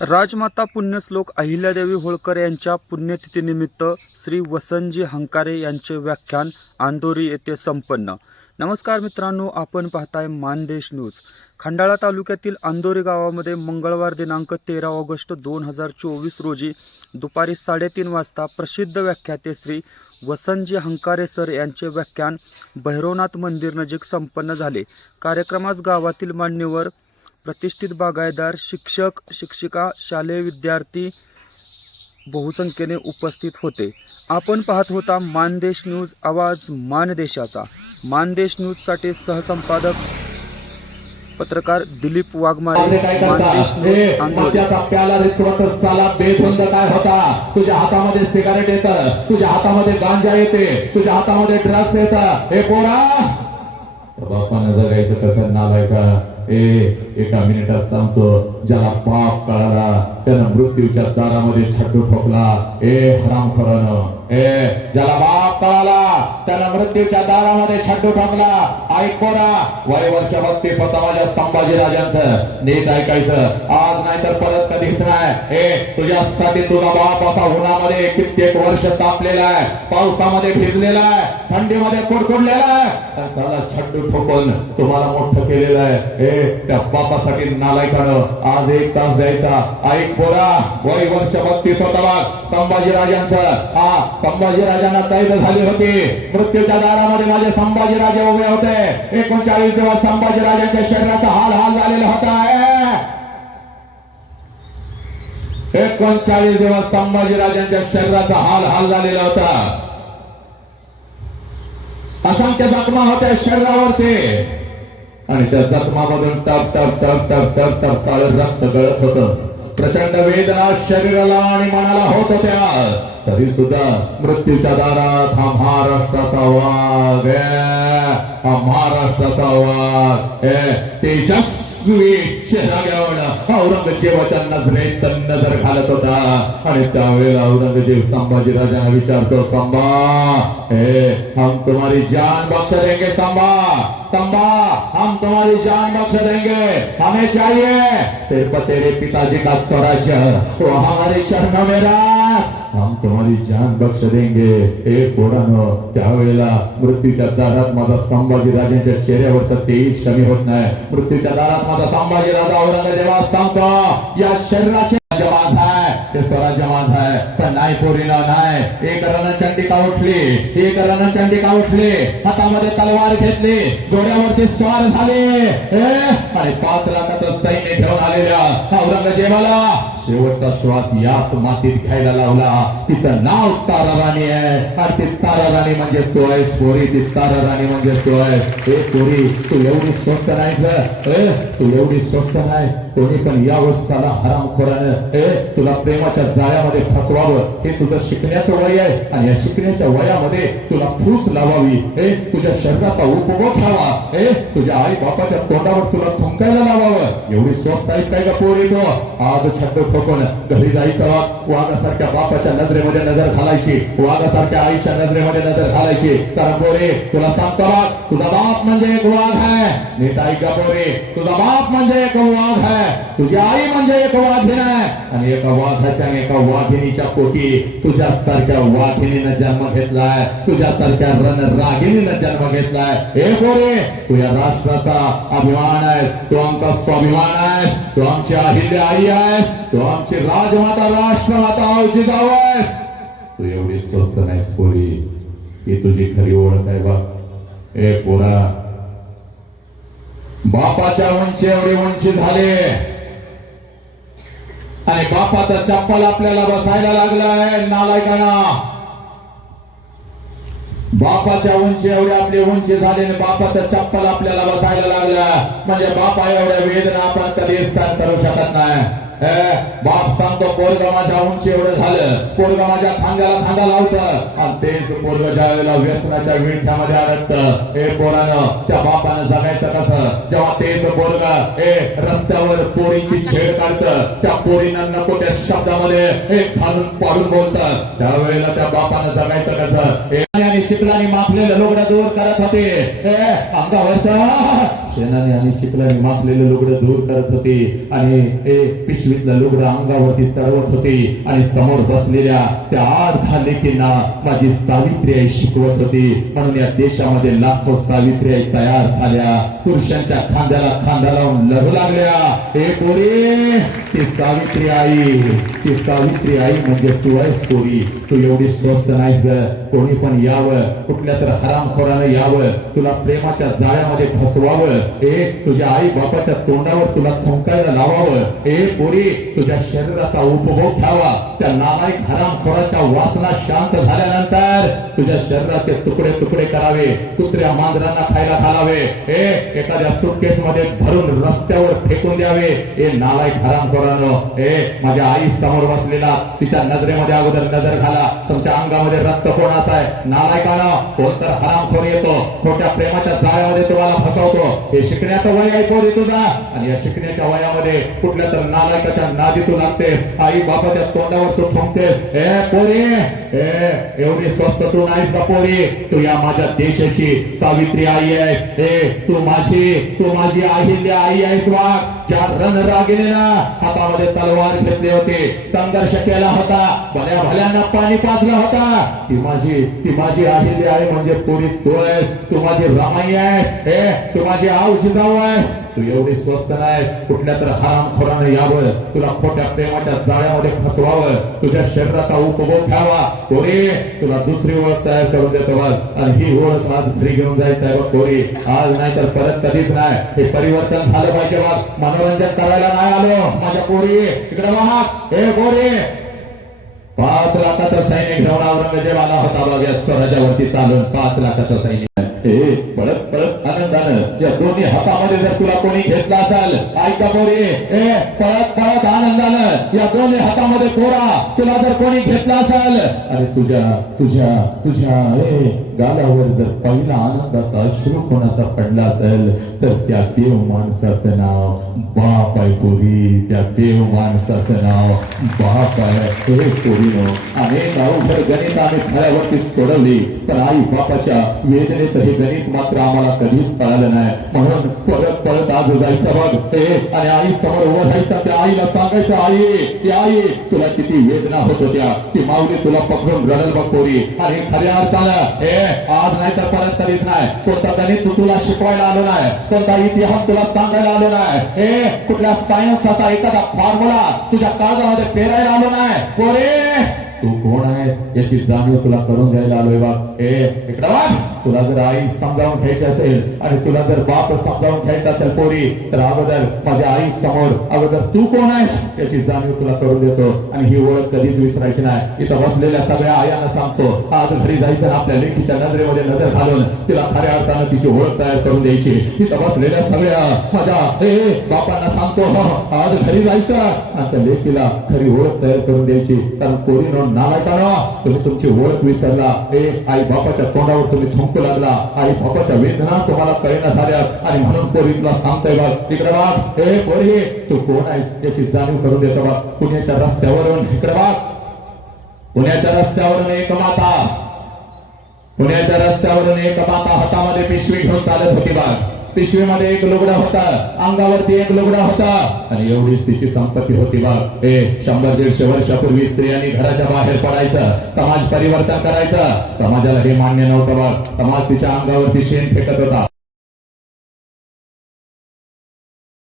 राजमाता पुण्यश्लोक अहिल्यादेवी होळकर यांच्या पुण्यतिथीनिमित्त श्री वसंतजी हंकारे यांचे व्याख्यान आंदोरी येथे संपन्न. नमस्कार मित्रांनो आपण पाहताय मानदेश न्यूज. खंडाळा तालुक्यातील आंदोरी गावामध्ये मंगळवार दिनांक तेरा ऑगस्ट दोन हजार चोवीस रोजी दुपारी साडेतीन वाजता प्रसिद्ध व्याख्याते श्री वसंतजी हंकारे सर यांचे व्याख्यान भैरवनाथ मंदिर नजीक संपन्न झाले. कार्यक्रमास गावातील मान्यवर प्रतिष्ठित बागायतदार शिक्षक शिक्षिका शालेय विद्यार्थी बहुसंख्येने उपस्थित होते. आपण पाहत होता मानदेश न्यूज आवाज मानदेशाचा. मानदेश न्यूजसाठी सहसंपादक पत्रकार दिलीप वाघमारे मानदेश न्यूज होता? तुझ्या हातामध्ये सिगारेट येत तुझ्या हातामध्ये गांजा येते तुझ्या हातामध्ये ड्रग्स येत. हे बापानं जगायचं कसं नालाय का? ए एका मिनिटात सांगतो ज्याला पाप कळाला त्यानं मृत्यूच्या दारामध्ये छड्डू ठोकला. ए हराम ए ज्याला बाप कळाला त्यानं मृत्यूच्या दारामध्ये छड्डू ठोकला. ऐक पोरा वय वर्ष बत्तीस होता माझ्या संभाजीराजांचं नीट ऐकायचं. आज नाही तर परत कधीच नाही ए तुझ्यासाठी तुझा बाप असा उन्हामध्ये कित्येक वर्ष तापलेला आहे. पावसामध्ये भिजलेला आहे. थंडीमध्ये कुडकुडलेला आहे. त्याला छड्डू ठोकून तुम्हाला मोठं केलेलं आहे. ए त्या बापासाठी नालायकानं आज एक तास द्यायचा. ऐक पोरा वय वर्ष बत्तीस होता बघ संभाजीराजांचं. हा संभाजीराजांना तैद झाली होती. मृत्यूच्या दारामध्ये माझे संभाजीराजे उभे होते. एकोणचाळीस दिवस संभाजीराजांच्या शरीराचा हाल हाल झालेला होता. एकोणचाळीस दिवस संभाजीराजांच्या शरीराचा हाल हाल झालेला होता. असंख्य जखमा होत्या शरीरावरती. आणि त्या जखमामधून टप टप टप टप टप टप काळ रक्त गळत होत. प्रचंड वेदना शरीराला आणि मनाला होत होत्या. तरी सुद्धा मृत्यूच्या दारात हा महाराष्ट्राचा वाघ हा महाराष्ट्राचा वाघ तेजस्वी चेहरा औरंगजेबाच्या नजरेत अत्याचार घालत होता. आणि त्यावेळेला औरंगजेब संभाजी संभाजीराजांना विचारतो संभा हे हम तुम्हारी जान बख्श देंगे संभा संभा हम तुम्हारी जान बख्श देंगे हमें चाहिए सिर्फ तेरे पिताजी का स्वराज्य वो हमारे चरणों में रख हम तुम्हारी जान बक्ष देंगे। हे पोरानो त्यावेळेला मृत्यूच्या दारात माझा संभाजी राजांच्या चेहऱ्यावरचा तेज कमी होत नाही. मृत्यूच्या दारात माझा संभाजी राजा औरंगजेबास सांगतो या शरीराचे ते स्वराज्य माझ आहे पण नाही पोरीला नाही. एक रणचंडिका उठली एक रणचंडिका उठली. हातामध्ये तलवार घेतली घोड्यावरती स्वार झाले. आणि पाच लाखाचं सैन्य ठेवून आलेल्या औरंगजेबाला शेवटचा श्वास याच मातीत घ्यायला लावला. तिचं नाव तारा राणी आहे. आणि ती तारा राणी म्हणजे तो आहेस पोरी. ती तारा राणी म्हणजे तो आहे ए पोरी तू एवढी स्वस्त नाही सर तू एवढी स्वस्त नाही. कोणी पण या वस्ताला हराम खोरानं ए तुला प्रेमाच्या जाळ्यामध्ये फसवावं हे तुझं शिकण्याचं वय आहे. आणि या शिकण्याच्या वयामध्ये तुला फूस लावावी. ए तुझ्या शरीराचा उपभोग घ्यावा. ए तुझ्या आई बापाच्या तोंडावर तुला थुंकायला लावावं. एवढी स्वस्त आहेस काय का पोर येतो आज छंद ठोकून घरी जायचं वाघासारख्या बापाच्या नजरेमध्ये नजर घालायची. वाघासारख्या आईच्या नजरेमध्ये नजर घालायची. कारण पोरे तुला सांगतो तुझा बाप म्हणजे एक वाघ आहे. नीट ऐका पोरे तुझा बाप म्हणजे एक वाघ आहे. तुझी आई म्हणजे एक वाघीण आहे. आणि एका वाघाच्या एका वाघिणीच्या पोटी तुझ्यासारख्या वाघिणीनं जन्म घेतलाय. तुझ्यासारख्या रण रागिणीनं जन्म घेतलाय. हे पोरे तुझ्या राष्ट्राचा अभिमान आहेस. तू आमचा स्वाभिमान आहेस. तू आमची अहिल्य आई आहेस. तू आमची राजमाता राष्ट्रमाता जिजाऊ आहेस. तू एवढी स्वस्त नाहीस पोरी. ही तुझी खरी ओळख आहे बा ए पोरा बापाच्या उंची एवढे उंची झाले. आणि बापाचा चप्पल आपल्याला बसायला लागलाय नालायकाना. बापाच्या उंची एवढी आपली उंची झाली आणि बापाचा चप्पल आपल्याला बसायला लागला म्हणजे बापा एवढ्या वेदना आपण कधी सहन करू शकत नाही. बाप सांगतो पोरग माझ्या उंची एवढं झालं. पोरग माझ्या खांद्याला खांदा लावत. आणि तेच पोरग ज्या वेळेला व्यसनाच्या विळख्यामध्ये अडकत हे पोरानं त्या बापानं जगायचं कसं? जेव्हा तेच पोरग हे रस्त्यावर पोरीची छेड काढत त्या पोरीनं नको त्या शब्दामध्ये हे खालून पाडून बोलतं. त्यावेळेला त्या बापानं जगायचं कसं? ए, आणि चिपलानी मापलेलं लुगडं दूर करत होते. ए, शेणाने आणि चिपलानी माखलेलं लुगडं दूर करत होते. आणि हे पिशवी पिशवीतलं लुगडं अंगावरती चढवत होते आणि समोर बसलेल्या त्या आठ लेकींना माझी सावित्री आई शिकवत होती. म्हणून या देशामध्ये लाखो सावित्री आई तयार झाल्या. पुरुषांच्या खांद्याला खांदा लावून लढू लागल्या. हे पोरी ती सावित्री आई ती सावित्री आई म्हणजे तू आहेस पोरी तू एवढी स्वस्त नाहीस कोणी पण यावं. कुठल्या तर हरामखोरानं यावं. तुला प्रेमाच्या जाळ्यामध्ये फसवावं. हे तुझ्या आई बापाच्या तोंडावर तुला थुंकायला लावावं. हे पोरी तुझ्या शरीराचा उपभोग घ्यावा. त्या नालायक हरामखोराच्या वासना शांत झाल्यानंतर तुझ्या शरीराचे तुकडे तुकडे करावे कुत्र्या मांजरांना खायला घालावे हे एखाद्या सुटकेस मध्ये भरून रस्त्यावर फेकून द्यावे. हे नालायक हरामखोरानं हे माझ्या आई समोर बसलेला तिच्या नजरेमध्ये अगोदर नजर घाला. तुमच्या अंगामध्ये रक्त कोणाचा आहे? नालायकानं कोणतर हरामखोर येतो? खोट्या प्रेमाच्या जाळ्यामध्ये तुम्हाला फसवतो. हे शिकण्याचं वय ऐकू पोरी तुझा. आणि या शिकण्याच्या वयामध्ये कुठल्या तर नालायकाच्या नादी तू लागतेस. आई बापाच्या तोंडावर तू ठोंकतेस हे पोरी! हे एवढी स्वस्त तू नाहीस का पोरी? तू या माझ्या देशाची सावित्री आई आहे हे तू माझी तू माझी अहिल्या आई आहेस वाघ. ज्या रणरागिणीला हातामध्ये तलवार घेतले होते. संघर्ष केला होता. भल्या भल्यांना पाणी पाजलं होता. ती माझी ती माझी आहिली आहे म्हणजे पुरी तू आहेस. तू माझी रमाई आहेस. हे तू माझी आऊची जाऊ आहेस. तू एवढी स्वस्त नाही कुठल्या तर हराम खोरानं यावं. तुला खोट्या प्रेमाच्या जाळ्यामध्ये फसवावं. तुझ्या शरीराचा उपभोग घ्यावा. कोरी तुला दुसरी ओळख तयार करून देतो आणि ही ओळख आज घरी घेऊन जायचं आहे बघ पोरी. आज नाही तर परत कधीच नाही. हे परिवर्तन झालं पाहिजे बघ. मनोरंजन करायला नाही आलो. माझ्या पोरी इकडे बघा हे पोरी. पाच लाखाचा सैनिक घेऊन औरंगजेब आला होता बघ या स्वराज्यावरती चालून पाच लाखाचा सैनिक. हे पळत पळत आनंदानं. या दोन्ही हातामध्ये जर तुला कोणी घेतला असाल ऐका पोरी? हे पळत पळत आनंदानं. या दोन्ही हातामध्ये कोरा तुला जर कोणी घेतला असाल अरे तुझ्या तुझ्या तुझ्या हे गालावर जर पहिला आनंदाचा अश्रू कोणाचा पडला असेल तर त्या देव माणसाचं नाव बाप आहे पोरी त्या देव माणसाचं नाव बाप आहे हे पोरीनो अनेक अवघड गणित आम्ही खऱ्यावरती सोडवली पण आई बापाच्या वेदनेचं हे गणित मात्र आम्हाला कधीच कळालं नाही. म्हणून परत परत आज जायचं बघ आणि आई समोर उभं राहायचं त्या आईला सांगायचं आई ती आई तुला किती वेदना होत होत्या ती माऊली तुला पकडून रडल बघ पोरी. आणि खऱ्या अर्थानं हे आज नाही तर परत तरीच नाही. कोणता गणित तुला शिकवायला आलो नाही. कोणता इतिहास तुला सांगायला आलो नाही. हे कुठल्या सायन्सचा एखादा फॉर्म्युला तुझ्या काळजामध्ये पेरायला आलो नाही. पोरे तू कोण आहे? आहेस याची जाणीव तुला करून द्यायला आलोय बा. ए इकडे तुला जर आई समजावून घ्यायची असेल आणि तुला जर बाप समजावून घ्यायचा असेल पोरी तर अगोदर माझ्या आई समोर अगोदर तू कोण आहेस? याची जाणीव तुला करून देतो. आणि ही ओळख कधीच विसरायची नाही. इथं बसलेल्या सगळ्या आयांना सांगतो. आज घरी जायचं आपल्या लेखीच्या नजरेमध्ये नजर घालून तिला खऱ्या अर्थानं तिची ओळख तयार करून द्यायची. इथं बसलेल्या सगळ्या माझ्या हे बापांना सांगतो. हो, आज घरी जायचं. आणि त्या लेखीला खरी ओळख तयार करून द्यायची. कारण पोरीनं नालायकानं तुम्ही तुमची ओळख विसरला. हे आई बापाच्या तोंडावर तुम्ही थुंकू लागला. आई बापाच्या वेदना तुम्हाला कळेना झाल्या आणि म्हणून पोरी तुला सांगताय बघ. तिकडे बघ. हे पोरी तू कोण आहेस याची जाणीव करून देतो बघ. पुण्याच्या रस्त्यावरून इकडे बघ. पुण्याच्या रस्त्यावरून एक माता. पुण्याच्या रस्त्यावरून एक माता हातामध्ये पिशवी घेऊन चालत होती बाग पिशवीमध्ये एक लुगडा होता. अंगावरती एक लुगडा होता. आणि एवढीच तिची संपत्ती होती बा हे शंभर दीडशे वर्षापूर्वी स्त्रियांनी घराच्या बाहेर पडायचं. समाज परिवर्तन करायचं. समाजाला हे मान्य नव्हतं बा समाज तिच्या अंगावरती शेण फेकत होता.